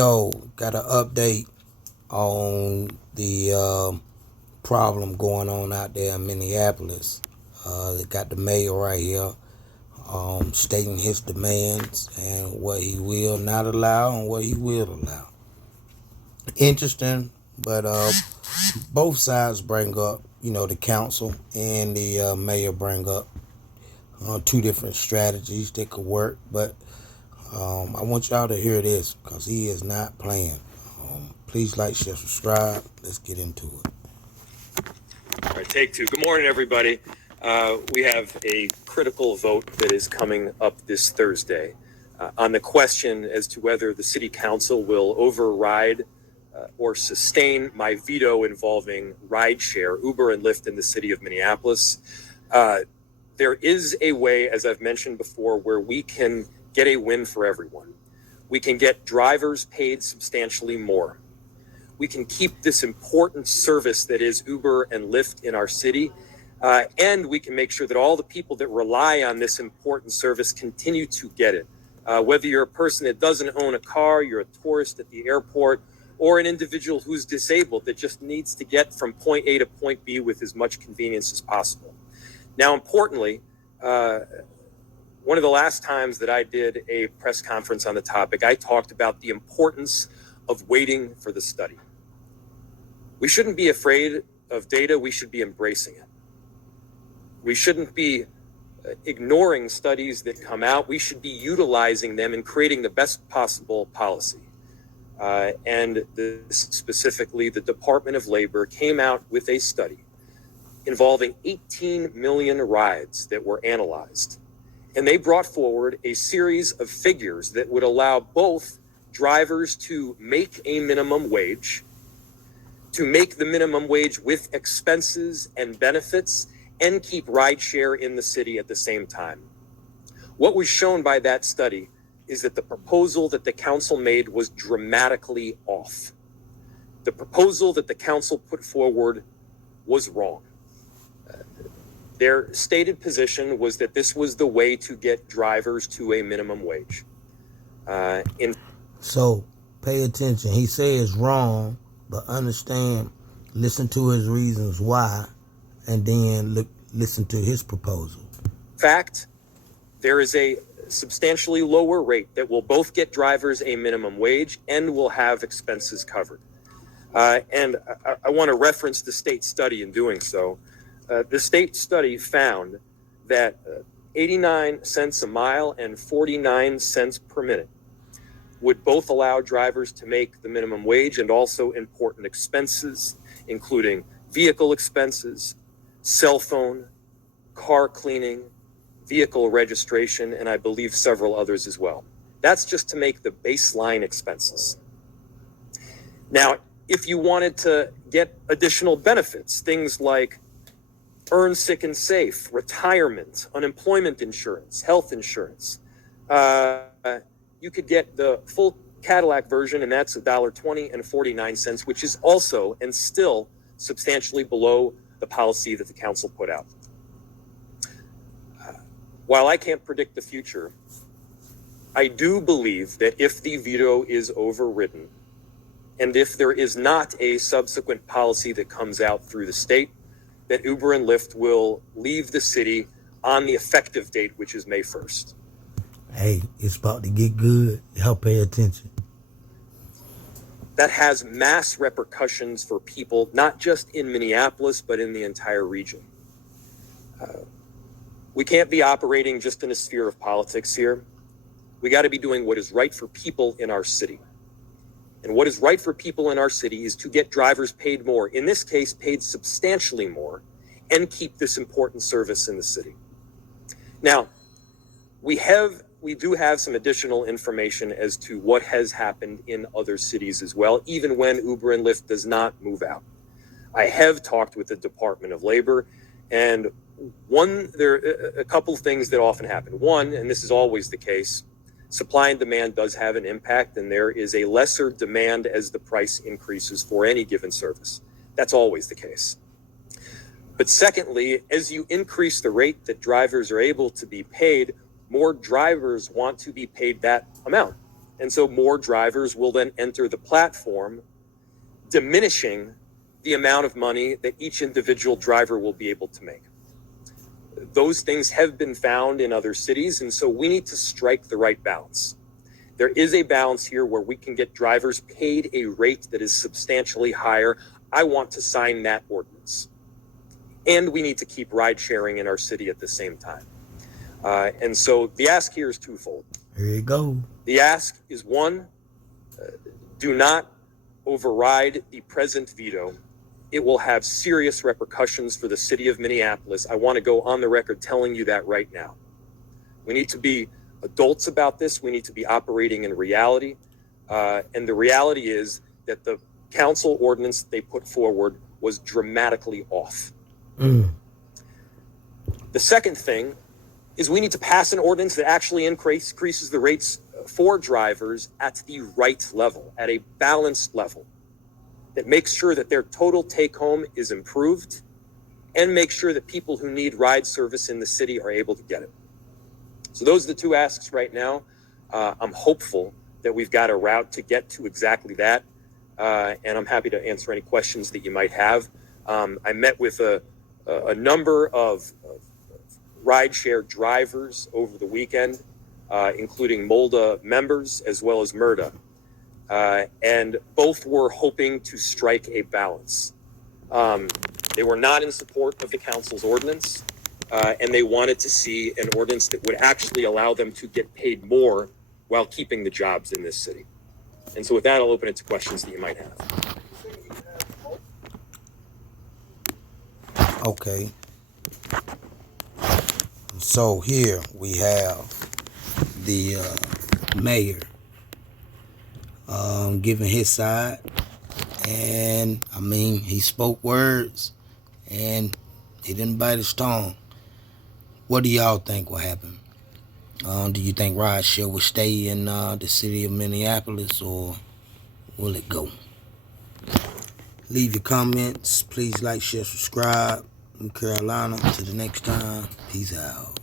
Yo, got an update on the problem going on out there in Minneapolis. They got the mayor right here stating his demands and what he will not allow and what he will allow. Interesting, but both sides bring up, the council and the mayor bring up two different strategies that could work, but I want y'all to hear this because he is not playing. Please like, share, subscribe. Let's get into it. All right, take two. Good morning, everybody. We have a critical vote that is coming up this Thursday on the question as to whether the City Council will override or sustain my veto involving rideshare, Uber and Lyft in the city of Minneapolis. There is a way, as I've mentioned before, where we can get a win for everyone. We can get drivers paid substantially more. We can keep this important service that is Uber and Lyft in our city, and we can make sure that all the people that rely on this important service continue to get it. Whether you're a person that doesn't own a car, you're a tourist at the airport, or an individual who's disabled that just needs to get from point A to point B with as much convenience as possible. Now, importantly, one of the last times that I did a press conference on the topic, I talked about the importance of waiting for the study. We shouldn't be afraid of data, we should be embracing it. We shouldn't be ignoring studies that come out, we should be utilizing them and creating the best possible policy. Specifically, the Department of Labor came out with a study involving 18 million rides that were analyzed. And they brought forward a series of figures that would allow both drivers to make a minimum wage, to make the minimum wage with expenses and benefits, and keep rideshare in the city at the same time. What was shown by that study is that the proposal that the council made was dramatically off. The proposal that the council put forward was wrong. Their stated position was that this was the way to get drivers to a minimum wage. So pay attention. He says wrong, but understand, listen to his reasons why, and then listen to his proposal. Fact, there is a substantially lower rate that will both get drivers a minimum wage and will have expenses covered. And I want to reference the state study in doing so. The state study found that 89 cents a mile and 49 cents per minute would both allow drivers to make the minimum wage and also important expenses, including vehicle expenses, cell phone, car cleaning, vehicle registration, and I believe several others as well. That's just to make the baseline expenses. Now, if you wanted to get additional benefits, things like earn sick and safe, retirement, unemployment insurance, health insurance, you could get the full Cadillac version, and that's $1.20 and 49 cents, which is also and still substantially below the policy that the council put out. While I can't predict the future, I do believe that if the veto is overridden, and if there is not a subsequent policy that comes out through the state, that Uber and Lyft will leave the city on the effective date, which is May 1st. Hey, it's about to get good. Y'all pay attention. That has mass repercussions for people, not just in Minneapolis, but in the entire region. We can't be operating just in a sphere of politics here. We got to be doing what is right for people in our city. And what is right for people in our city is to get drivers paid more, in this case, paid substantially more, and keep this important service in the city. Now, we do have some additional information as to what has happened in other cities as well, even when Uber and Lyft does not move out. I have talked with the Department of Labor, and there are a couple things that often happen. One, and this is always the case, supply and demand does have an impact, and there is a lesser demand as the price increases for any given service. That's always the case. But secondly, as you increase the rate that drivers are able to be paid, more drivers want to be paid that amount. And so more drivers will then enter the platform, diminishing the amount of money that each individual driver will be able to make. Those things have been found in other cities, and so we need to strike the right balance. There is a balance here where we can get drivers paid a rate that is substantially higher. I want to sign that ordinance. And we need to keep ride sharing in our city at the same time. And so the ask here is twofold. Here you go. The ask is one, do not override the present veto. It will have serious repercussions for the city of Minneapolis. I want to go on the record telling you that right now. We need to be adults about this. We need to be operating in reality. And the reality is that the council ordinance they put forward was dramatically off. The second thing is we need to pass an ordinance that actually increases the rates for drivers at the right level, at a balanced level, that makes sure that their total take home is improved and makes sure that people who need ride service in the city are able to get it. So those are the two asks right now. I'm hopeful that we've got a route to get to exactly that. And I'm happy to answer any questions that you might have. I met with a number of rideshare drivers over the weekend, including MOLDA members as well as MRDA. And both were hoping to strike a balance. They were not in support of the council's ordinance, and they wanted to see an ordinance that would actually allow them to get paid more while keeping the jobs in this city. And so with that, I'll open it to questions that you might have. Okay. So here we have the mayor giving his side, and I mean, he spoke words and he didn't bite his tongue. What do y'all think will happen? Do you think rideshare will stay in the city of Minneapolis, or will it go? Leave your comments. Please like, share, subscribe. In Carolina. Till the next time. Peace out.